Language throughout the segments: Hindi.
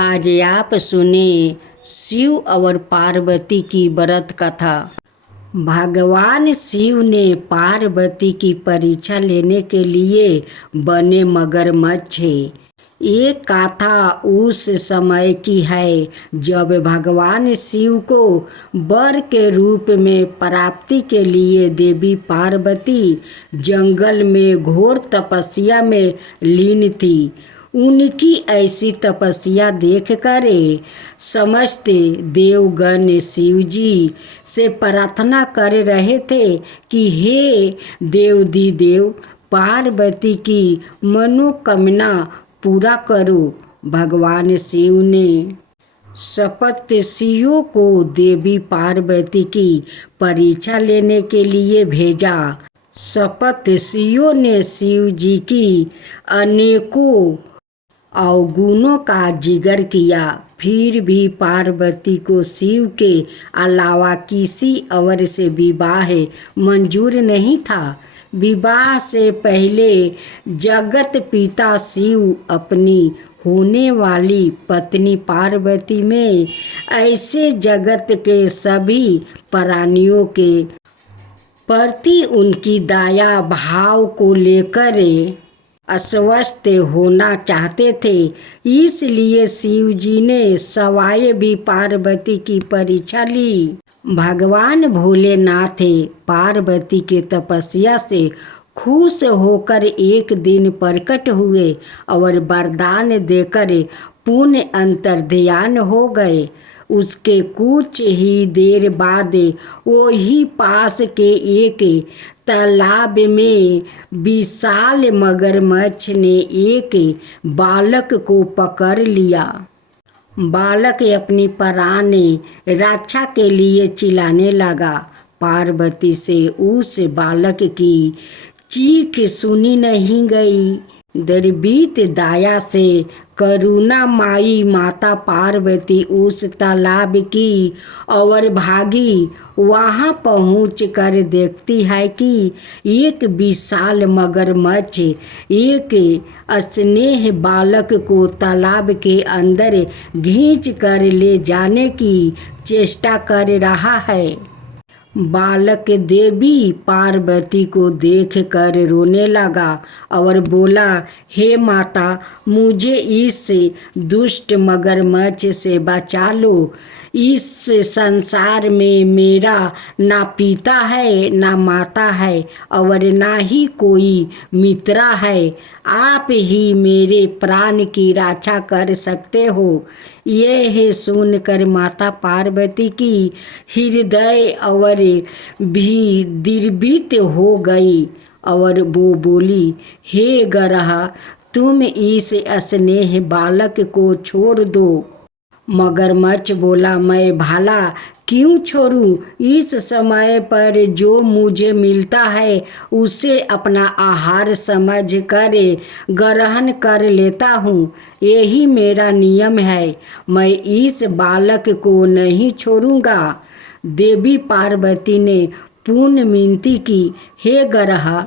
आज आप सुने शिव और पार्वती की व्रत कथा। भगवान शिव ने पार्वती की परीक्षा लेने के लिए बने मगरमच्छ है। ये कथा उस समय की है जब भगवान शिव को वर के रूप में प्राप्ति के लिए देवी पार्वती जंगल में घोर तपस्या में लीन थी। उनकी ऐसी तपस्या देखकर समस्त देवगण शिव जी से प्रार्थना कर रहे थे कि हे देव पार्वती की मनोकामना पूरा करो। भगवान शिव ने सप्तर्षियों को देवी पार्वती की परीक्षा लेने के लिए भेजा। सप्तर्षियों ने शिव जी की अनेकों अवगुणों का जिक्र किया, फिर भी पार्वती को शिव के अलावा किसी और से विवाह मंजूर नहीं था। विवाह से पहले जगत पिता शिव अपनी होने वाली पत्नी पार्वती में ऐसे जगत के सभी प्राणियों के प्रति उनकी दया भाव को लेकर आश्वस्त होना चाहते थे। इसलिए शिव जी ने स्वयं भी पार्वती की परीक्षा ली। भगवान भोलेनाथ पार्वती के तपस्या से खुश होकर एक दिन प्रकट हुए और वरदान देकर पुण्य अंतर्ध्यान हो गए। उसके कुछ ही देर बाद वही पास के एक तालाब में विशाल मगरमच्छ ने एक बालक को पकड़ लिया। बालक अपनी प्राण रक्षा के लिए चिल्लाने लगा। पार्वती से उस बालक की चीख सुनी नहीं गई। दर्पित दया से करुणामयी माता पार्वती उस तालाब की ओर भागी। वहां पहुंचकर देखती है कि एक विशाल मगरमच्छ एक स्नेह बालक को तालाब के अंदर खींच कर ले जाने की चेष्टा कर रहा है। बालक देवी पार्वती को देखकर रोने लगा और बोला, हे माता, मुझे इस दुष्ट मगरमच्छ से बचा लो। इस संसार में मेरा ना पिता है, ना माता है और ना ही कोई मित्र है। आप ही मेरे प्राण की रक्षा कर सकते हो। यह सुनकर माता पार्वती की हृदय और भी द्रवित हो गई और वो बोली, हे गरहा, तुम इस स्नेह बालक को छोड़ दो। मगरमच्छ बोला, मैं भला क्यों छोड़ूं? इस समय पर जो मुझे मिलता है उसे अपना आहार समझ कर ग्रहण कर लेता हूँ। यही मेरा नियम है। मैं इस बालक को नहीं छोड़ूंगा। देवी पार्वती ने पुनः विनती की, हे गरहा,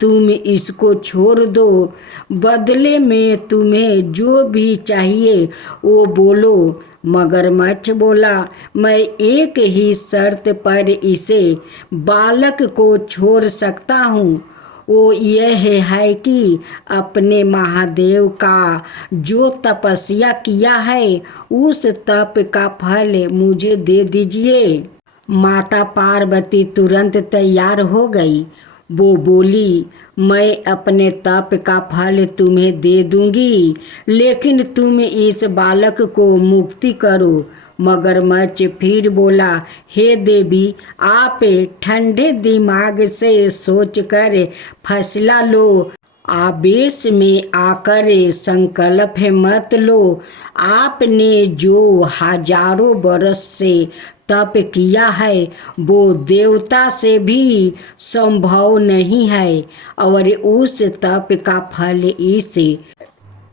तुम इसको छोड़ दो। बदले में तुम्हें जो भी चाहिए वो बोलो। मगरमच्छ बोला, मैं एक ही शर्त पर इसे बालक को छोड़ सकता हूँ। वो यह है कि अपने महादेव का जो तपस्या किया है उस तप का फल मुझे दे दीजिए। माता पार्वती तुरंत तैयार हो गई। वो बोली, मैं अपने तप का फल तुम्हें दे दूंगी, लेकिन तुम इस बालक को मुक्ति करो। मगरमच्छ फिर बोला, हे देवी, आप ठंडे दिमाग से सोचकर फैसला लो। आवेश में आकर संकल्प मत लो। आपने जो हजारों बरस से तप किया है वो देवता से भी संभव नहीं है और उस तप का फल इस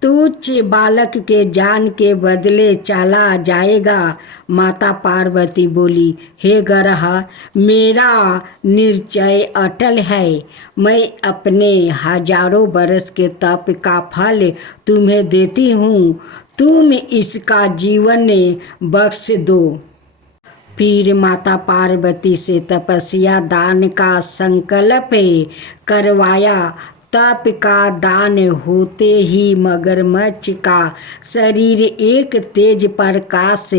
तुच्छ बालक के जान के बदले चला जाएगा। माता पार्वती बोली, हे ग्रह, मेरा निश्चय अटल है। मैं अपने हजारों बरस के तप का फल तुम्हें देती हूँ, तुम इसका जीवन बख्श दो। फिर माता पार्वती से तपस्या दान का संकल्प करवाया। तप का दान होते ही मगरमच्छ का शरीर एक तेज प्रकाश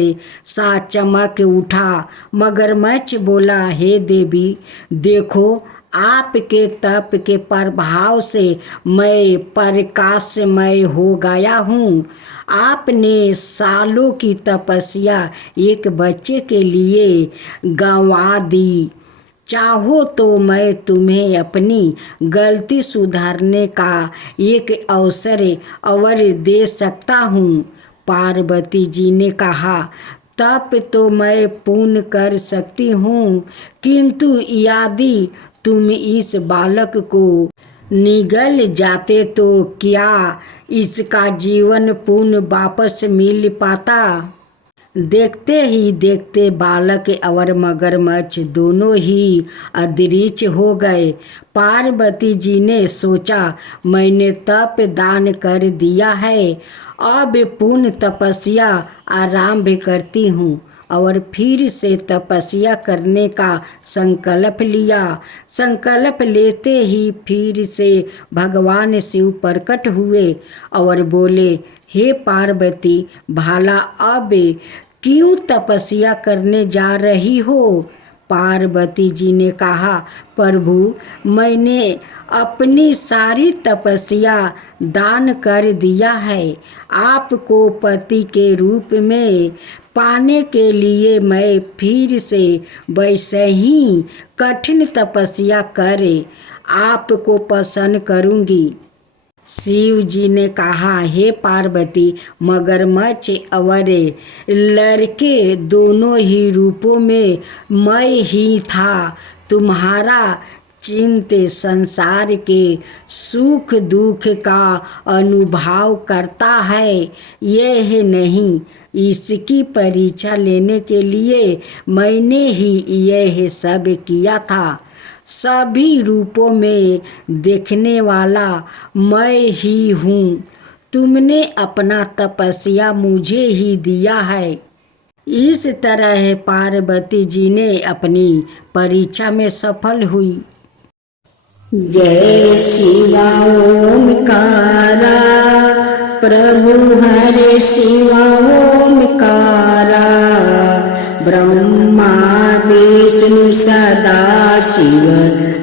सा चमक उठा। मगरमच्छ बोला, हे देवी, देखो, आपके तप के प्रभाव से मैं प्रकाशमय हो गया हूँ। आपने सालों की तपस्या एक बच्चे के लिए गंवा दी। चाहो तो मैं तुम्हें अपनी गलती सुधारने का एक अवसर और दे सकता हूँ। पार्वती जी ने कहा, तप तो मैं पूर्ण कर सकती हूँ, किंतु यदि तुम इस बालक को निगल जाते तो क्या इसका जीवन पूर्ण वापस मिल पाता। देखते ही देखते बालक और मगरमच्छ दोनों ही अदृश्य हो गए। पार्वती जी ने सोचा, मैंने तप दान कर दिया है, अब पूर्ण तपस्या आरंभ करती हूँ। और फिर से तपस्या करने का संकल्प लिया। संकल्प लेते ही फिर से भगवान शिव प्रकट हुए और बोले, हे पार्वती, भला अब क्यों तपस्या करने जा रही हो। पार्वती जी ने कहा, प्रभु, मैंने अपनी सारी तपस्या दान कर दिया है। आपको पति के रूप में पाने के लिए मैं फिर से वैसे ही कठिन तपस्या कर आपको प्रसन्न करूँगी। शिव जी ने कहा, हे पार्वती, मगरमच्छ और लड़के दोनों ही रूपों में मैं ही था। तुम्हारा चिंत संसार के सुख दुख का अनुभव करता है, यह नहीं, इसकी परीक्षा लेने के लिए मैंने ही यह सब किया था। सभी रूपों में देखने वाला मैं ही हूँ। तुमने अपना तपस्या मुझे ही दिया है। इस तरह पार्वती जी ने अपनी परीक्षा में सफल हुई। जय शिवा ओमकारा, प्रभु हरे शिवा ओमकारा, ब्रह्मा विष्णु सदा शिव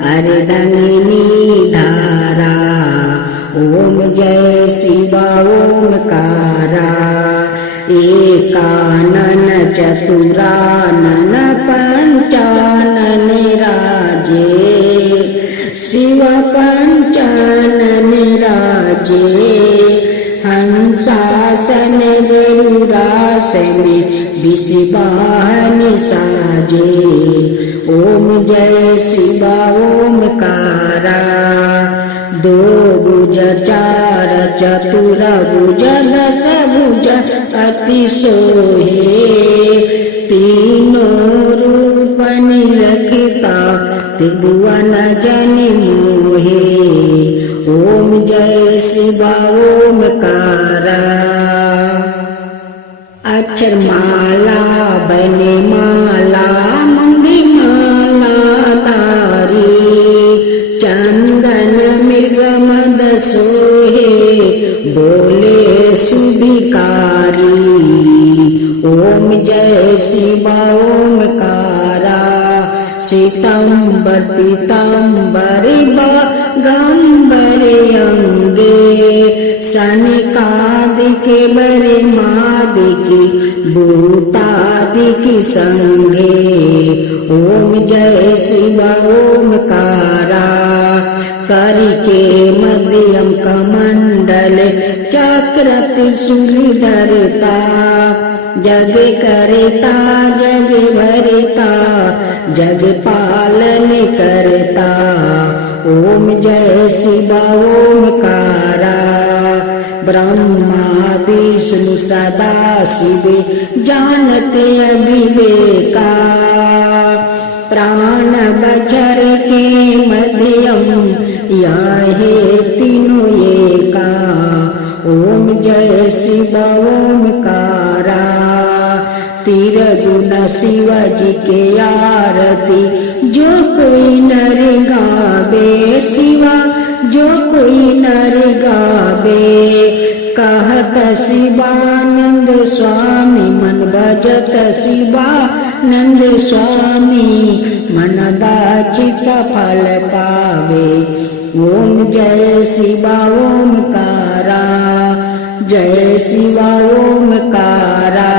अर्धंगिनी धारा। ओम जय शिवा ओमकारा, एकानन चतुरानन पंचानन राजे, शिव पंचानन राजे, हंसासन गरुड़ासन विषवाहन साजे। ओम जय शिवा ओमकारा, दो भुज चार चतुर भुज दस भुज अति सोहे, तीनों रूप निरखता त्रिभुवन जन मोहे। ओम जय शिवा ओमकारा, अक्षर माला बने माला मंगी माला तारी, चंदन मृग मद सोहे बोले सुभिकारी। ओम जय शिवा ओमकारा, श्वेतांबर पीतांबर बागंबर अंगे, सनकादिक बरे मादिक भूतादिक संगे। ओम जय शिवा ओमकारा, करिके मध्यम कमंडल चक्र त्रिशूल धरता, जग करता जग भरता, जग पालन करता। ओम जय शिवा ओमकारा, ब्रह्मा विष्णु सदा शिव जानते अविवेका। प्राण बचर के मध्यम यह है तीनों एका। ओम जय शिव ओमकारा। तीर गुण शिव जी के आरती जो कोई नर गावे शिवा जो कोई नर गावे। कहत शिवानंद स्वामी मन भजत शिवानंद स्वामी मन बाचित फल पावे। ओम जय शिवा ओमकारा जय शिवा ओमकारा।